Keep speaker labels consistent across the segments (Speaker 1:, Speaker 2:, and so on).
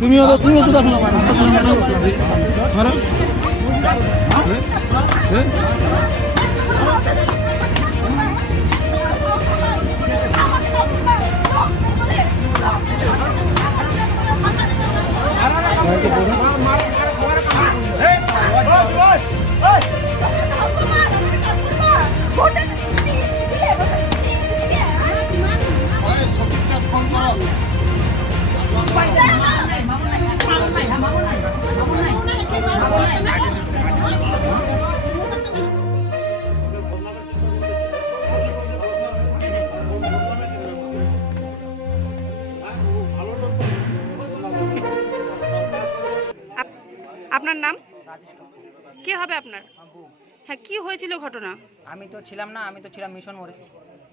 Speaker 1: तुम्ही आता तू येतो दाखवा मला तुम्ही येतो बरं Thank
Speaker 2: you. আপনার নাম কে হবে আপনার হ্যাঁ কি হয়েছিল ঘটনা
Speaker 3: আমি তো ছিলাম না আমি তো ছিলাম মিশন মোড়ে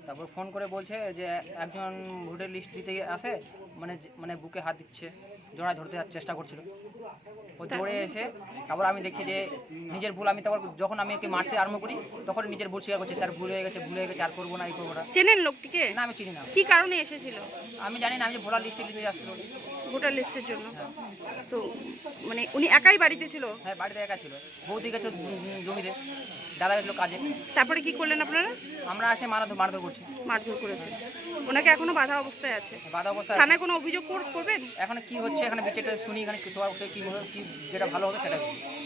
Speaker 3: তারপর ফোন করে বলছে যে একজন ভোটের লিস্ট দিতে আসে মানে মানে বুকে হাত দিচ্ছে জোড়া ধরতে চেষ্টা করছিল ও দৌড়ে এসে তারপর আমি দেখি যে নিজের ভুল আমি তারপর যখন আমি একে মারতে আরম্ভ করি তখন নিজের ভুল স্বীকার করছে স্যার ভুল হয়ে গেছে ভুল হয়ে গেছে আর করবো না
Speaker 2: এই করবো না চেনেন লোকটিকে
Speaker 3: না আমি চিনি না কি
Speaker 2: কারণে এসেছিল
Speaker 3: আমি জানি না আমি ভোটার লিস্টে লিখে আসছিল
Speaker 2: ভোটার লিস্টের জন্য তো মানে উনি একাই বাড়িতে ছিল
Speaker 3: হ্যাঁ বাড়িতে একা ছিল বৌদি গেছিল জমিতে দাদা গেছিল কাজে
Speaker 2: তারপরে কি করলেন আপনারা
Speaker 3: আমরা আসে মারাধর মারধর করেছে
Speaker 2: মারধর করেছে ওনাকে এখনো বাধা অবস্থায় আছে বাধা অবস্থা থানায় কোনো অভিযোগ করবেন
Speaker 3: এখন কি হচ্ছে এখানে বিচারটা শুনি এখানে কিছু কি যেটা ভালো হবে সেটা